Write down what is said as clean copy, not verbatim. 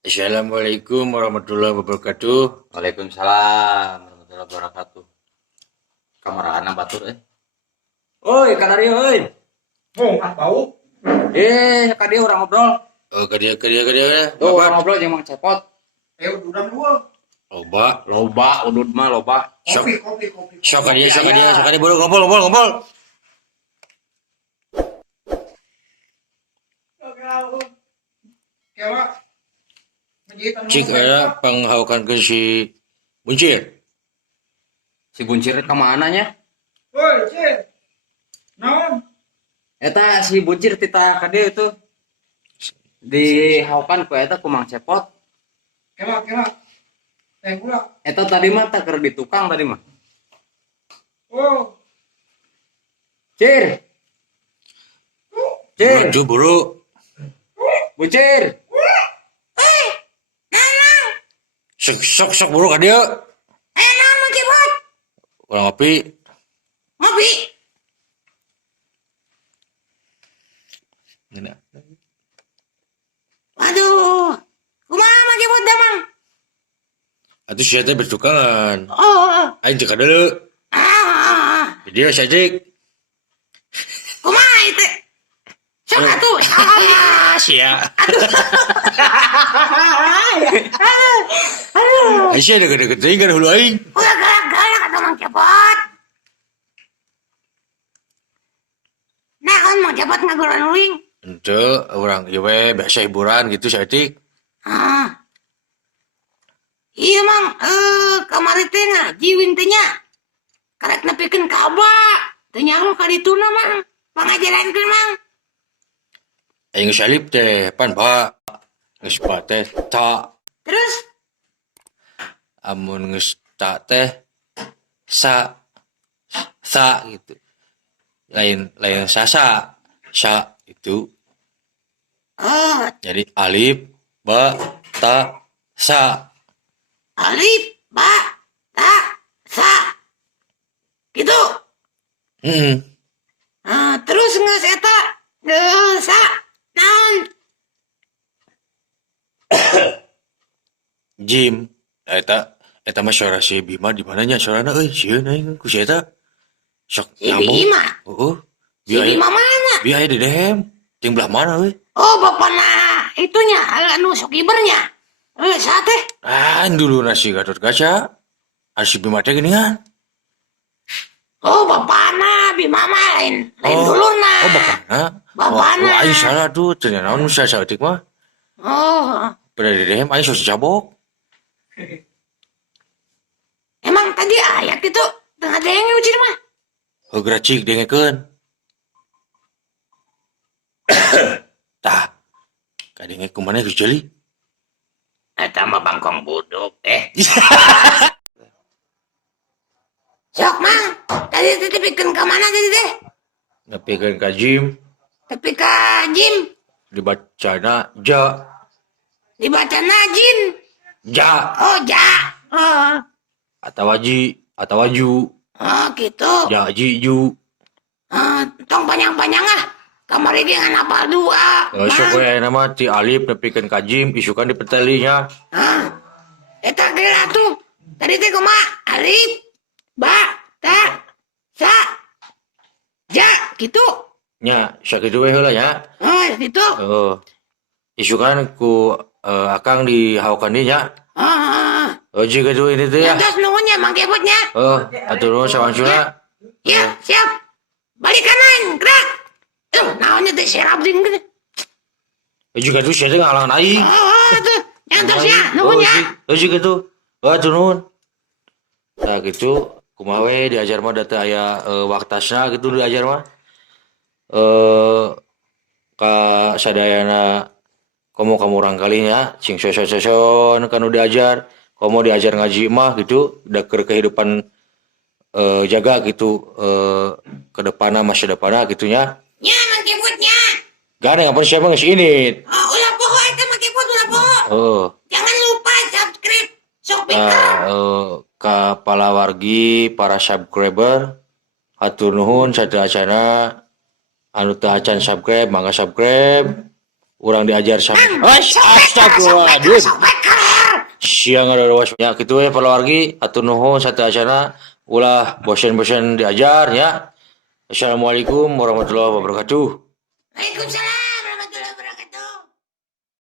Assalamualaikum warahmatullahi wabarakatuh. Waalaikumsalam warahmatullahi wabarakatuh. Kamarahan batur Oi, Kadario, oi. Oh, ah bau. Kadario orang ngobrol. Oh, ke dia. Tuh, orang Babat. ngobrol yang mang cepot. Udah dua. Loba. Loba, udut mah loba. Sok, Kopi. sok ke dia, bro. Ngobrol. Kela. Cik aya panghaukan ke si Buncir. Si Buncir ke mananya? Woi, Cid. Naon? Eta si Buncir tita Kadario itu dihaukan ku eta ku mang cepot. Kela. Teh gula. Eta tadi mah tak keur di tukang tadi mah. Oh, Cir. Cir, Waduh, bro. Buncir. Sok, bro, ke dia. Naon mau cepot? Kurang ngopi. Ngopi. Ini. Waduh. Kumaha mau cepot dah, Mang? Atuh sia teh bertukangan. Oh. Aing teu kadeu. Ah. Di dia sajik. Kumaha itu? Sok atuh. Ah, sia. Aduh. Aisyah deket-deket teuing kan hulu aing. Udah galak-galak atuh Mang Cepot. Nah, kan Mang Cepot ngaguran uing. Henteu, urang ieu we biasa hiburan gitu saeutik. Ah. Iya, Mang. Kamari teh ngajiwin teh nya. Karek nepikeun ka Abah. Teu nyaho ka dituna, Mang. Pangajarankeun, Mang. Aing salib teh pan ba. Geus ba teh ta. Terus Amun geus ta teh sa gitu. Lain sasa. Sa itu. oh, Jadi alif, ba, ta, sa. alif, ba, ta, sa. Gitu. Heeh. Terus geus eta geus sa naon? Jim. Eta mah suara si Bima di mananya suarana euy sieun aing ku si eta. Sok Si nyambung. Bima. Heeh. Si Bima mana? Biaya di dehem. Ting belah mana euy? Oh, bapana itunya anu sok ibernya. Sa teh. Ah, dulu nasi Gatot Kaca. Si Bima teh geuningan. Oh, bapana Bima mah lain dulurna. Oh, bapakna. Bapana. Oh, aing salah tuh. Ternyata naon bisa saeutik mah. Oh, Pada di dehem aing sos cabok. emang tadi ayat itu tengah denge ucir mah. Heugera cik dengekeun. Tah. Kadenge kumaneh geus ceuli. Eta mah bangkong buduk Sok, Mang. Tadi teh pikeun ka mana tadi teh? Nepikeun ka Jim. Tapi ka Jim Dibacana ja. dibaca Najin. Ja. Oh, ja. Oh, Atawaju. oh gitu. Ja ji ju. Tong panjang-panjang ah. Kamari dia ngan hafal dua. Sok we nama ti alif nepikeun ka Jim isukan di petelinya. Eta geula tuh. Tadi teh kumaha? Alif, ba, ta, sa, ja, gitu. Nya, sakitu we heula nya. Oh, gitu. Isukan ku akang dihaukan di nya. Jika itu ini tuh ya. Terus nunggunya Mang Kebotnya. Atur nuhun sawansuna. Ya, siap. Balik kanan, gerak. Naonnya teh serap ding gitu. Jika itu saya ngalangan aing. Tuh. Nyantosnya, nunggunya. Jika itu. Atur nuhun. Nah gitu, kumaha we diajar mah data aya waktasna gitu diajar mah. Ka sadayana kamu rangkalinya cing soson kan udah diajar. Kamu diajar ngaji mah gitu, udah ke kehidupan jaga gitu ke depanna masa depanna gitunya. Ya, Mang Kebotnya. Gak ada ngapun siapa ngasih ini. Ulah poho eta Mang Kebot, ulah poho. Jangan lupa subscribe. Sok Ka palawargi para subscriber hatur nuhun sadeacana anu teu acan subscribe mangga subscribe Urang diajar sama. Astagfirullahaladzim. Siang ada wasnya gitu ya paluargi atuh nuhun sateasana ulah bosen-bosen diajar ya. Assalamualaikum warahmatullahi wabarakatuh. Waalaikumsalam.